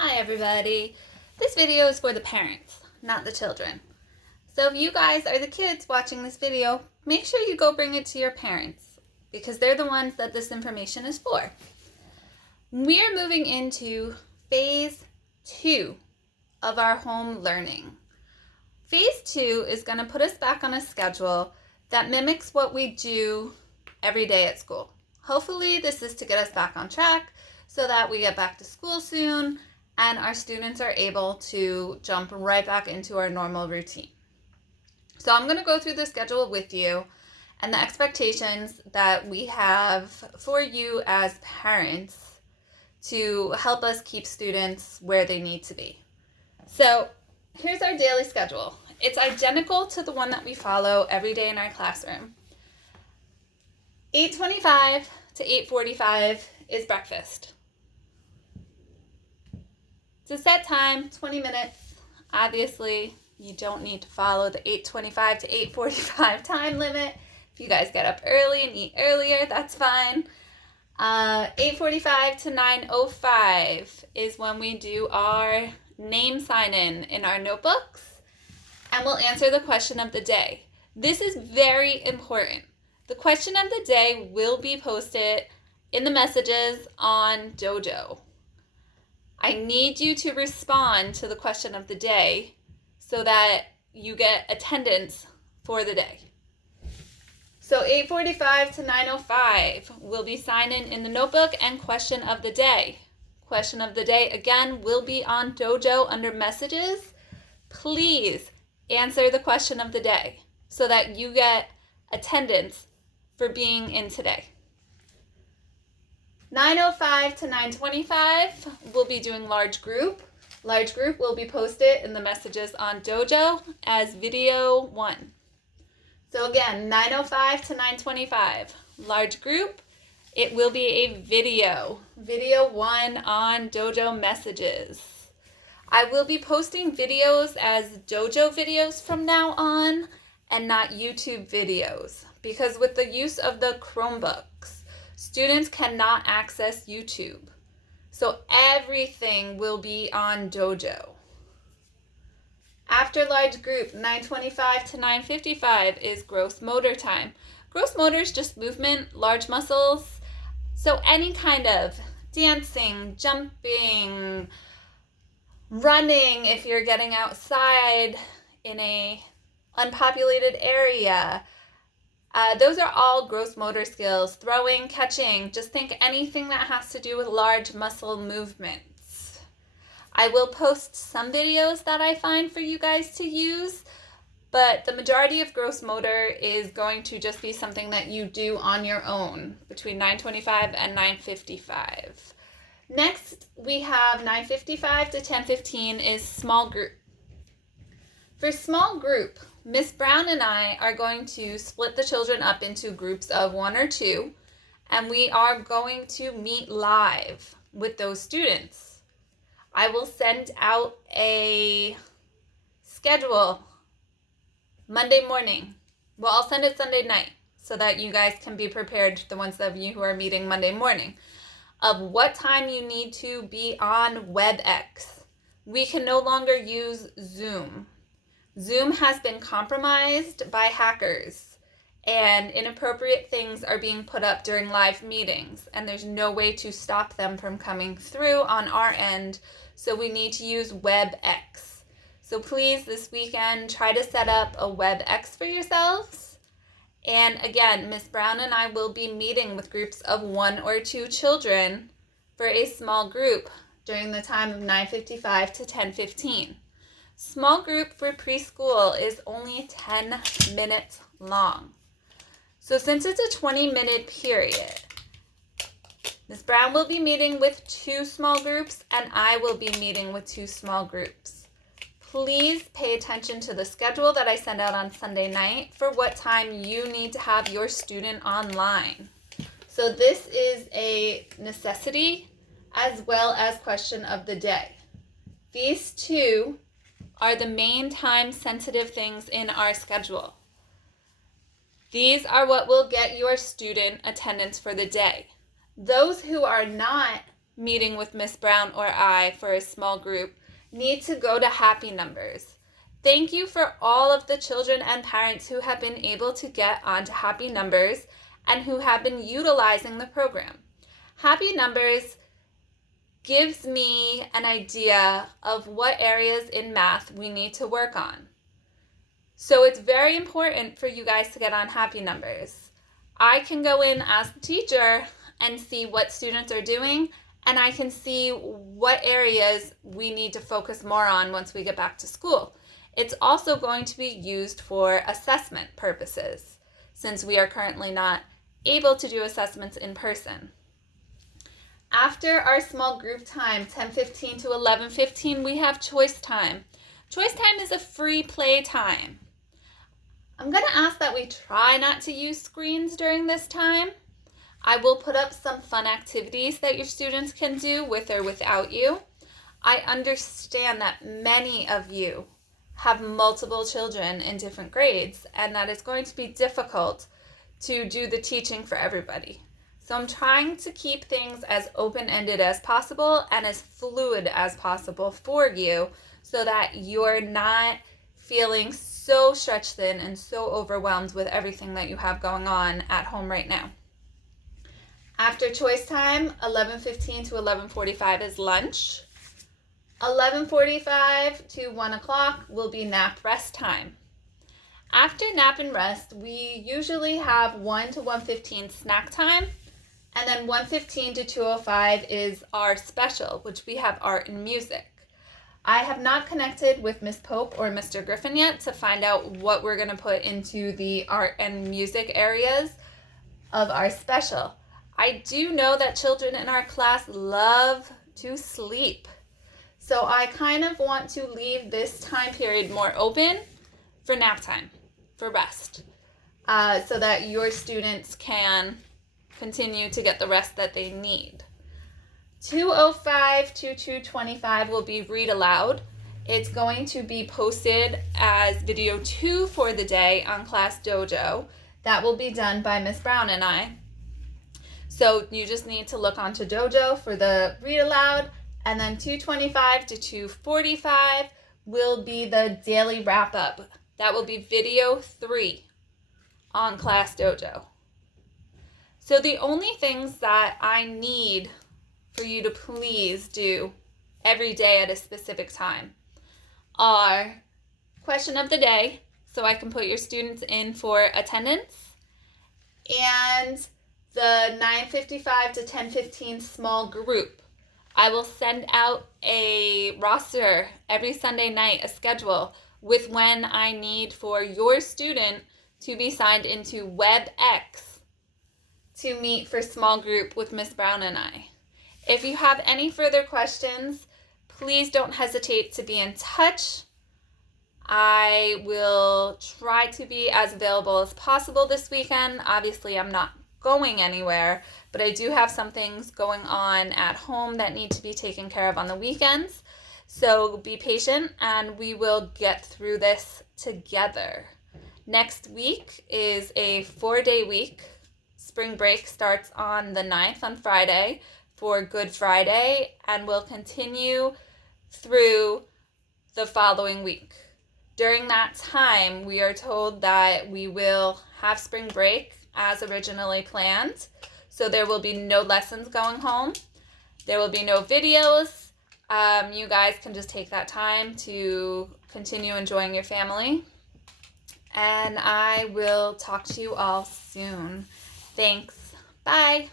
Hi everybody. This video is for the parents, not the children. So if you guys are the kids watching this video, make sure you go bring it to your parents because they're the ones that this information is for. We're moving into phase 2 of our home learning. Phase 2 is going to put us back on a schedule that mimics what we do every day at school. Hopefully this is to get us back on track so that we get back to school soon and our students are able to jump right back into our normal routine. So I'm going to go through the schedule with you and the expectations that we have for you as parents to help us keep students where they need to be. So here's our daily schedule. It's identical to the one that we follow every day in our classroom. 8:25 to 8:45 is breakfast. It's a set time, 20 minutes. Obviously, you don't need to follow the 8:25 to 8:45 time limit. If you guys get up early and eat earlier, that's fine. 8:45 to 9:05 is when we do our name sign-in in our notebooks, and we'll answer the question of the day. This is very important. The question of the day will be posted in the messages on Dojo. I need you to respond to the question of the day so that you get attendance for the day. So 8:45 to 9:05 will be sign-in in the notebook and question of the day. Question of the day, again, will be on Dojo under messages. Please answer the question of the day so that you get attendance for being in today. 9:05 to 9:25, we'll be doing large group. Large group will be posted in the messages on Dojo as video 1. So again, 9:05 to 9:25, large group. It will be a video 1 on Dojo messages. I will be posting videos as Dojo videos from now on and not YouTube videos because with the use of the Chromebooks, students cannot access YouTube. So everything will be on Dojo. After large group, 9:25 to 9:55 is gross motor time. Gross motor is just movement, large muscles. So any kind of dancing, jumping, running if you're getting outside in a unpopulated area. Those are all gross motor skills. Throwing, catching, just think anything that has to do with large muscle movements. I will post some videos that I find for you guys to use, but the majority of gross motor is going to just be something that you do on your own between 9:25 and 9:55. Next, we have 9:55 to 10:15 is small group. For small group, Miss Brown and I are going to split the children up into groups of 1 or 2, and we are going to meet live with those students. I will send out a schedule Monday morning. Well, I'll send it Sunday night so that you guys can be prepared, the ones of you who are meeting Monday morning, of what time you need to be on WebEx. We can no longer use Zoom. Zoom has been compromised by hackers and inappropriate things are being put up during live meetings and there's no way to stop them from coming through on our end, so we need to use WebEx. So please this weekend try to set up a WebEx for yourselves. And again, Miss Brown and I will be meeting with groups of 1 or 2 children for a small group during the time of 9:55 to 10:15. Small group for preschool is only 10 minutes long. So since it's a 20-minute period, Ms. Brown will be meeting with 2 small groups and I will be meeting with 2 small groups. Please pay attention to the schedule that I send out on Sunday night for what time you need to have your student online. So this is a necessity as well as question of the day. These 2 are the main time-sensitive things in our schedule. These are what will get your student attendance for the day. Those who are not meeting with Miss Brown or I for a small group need to go to Happy Numbers. Thank you for all of the children and parents who have been able to get onto Happy Numbers and who have been utilizing the program. Happy Numbers gives me an idea of what areas in math we need to work on. So it's very important for you guys to get on Happy Numbers. I can go in as the teacher and see what students are doing, and I can see what areas we need to focus more on once we get back to school. It's also going to be used for assessment purposes, since we are currently not able to do assessments in person. After our small group time, 10:15 to 11:15, we have choice time. Choice time is a free play time. I'm going to ask that we try not to use screens during this time. I will put up some fun activities that your students can do with or without you. I understand that many of you have multiple children in different grades, and that it's going to be difficult to do the teaching for everybody. So I'm trying to keep things as open-ended as possible and as fluid as possible for you so that you're not feeling so stretched thin and so overwhelmed with everything that you have going on at home right now. After choice time, 11:15 to 11:45 is lunch. 11:45 to 1 o'clock will be nap rest time. After nap and rest, we usually have 1 to 1:15 snack time, and then 1:15 to 2:05 is our special, which we have art and music. I have not connected with Miss Pope or Mr. Griffin yet to find out what we're going to put into the art and music areas of our special. I do know that children in our class love to sleep. So I kind of want to leave this time period more open for nap time, for rest, so that your students can continue to get the rest that they need. 2:05 to 2:25 will be read aloud. It's going to be posted as video 2 for the day on Class Dojo. That will be done by Miss Brown and I. So you just need to look onto Dojo for the read aloud, and then 2:25 to 2:45 will be the daily wrap up. That will be video 3 on Class Dojo. So the only things that I need for you to please do every day at a specific time are question of the day, so I can put your students in for attendance, and the 9:55 to 10:15 small group. I will send out a roster every Sunday night, a schedule with when I need for your student to be signed into WebEx to meet for small group with Miss Brown and I. If you have any further questions, please don't hesitate to be in touch. I will try to be as available as possible this weekend. Obviously, I'm not going anywhere, but I do have some things going on at home that need to be taken care of on the weekends. So be patient and we will get through this together. Next week is a 4-day week. Spring break starts on the 9th on Friday for Good Friday and will continue through the following week. During that time, we are told that we will have spring break as originally planned. So there will be no lessons going home. There will be no videos. You guys can just take that time to continue enjoying your family. And I will talk to you all soon. Thanks. Bye.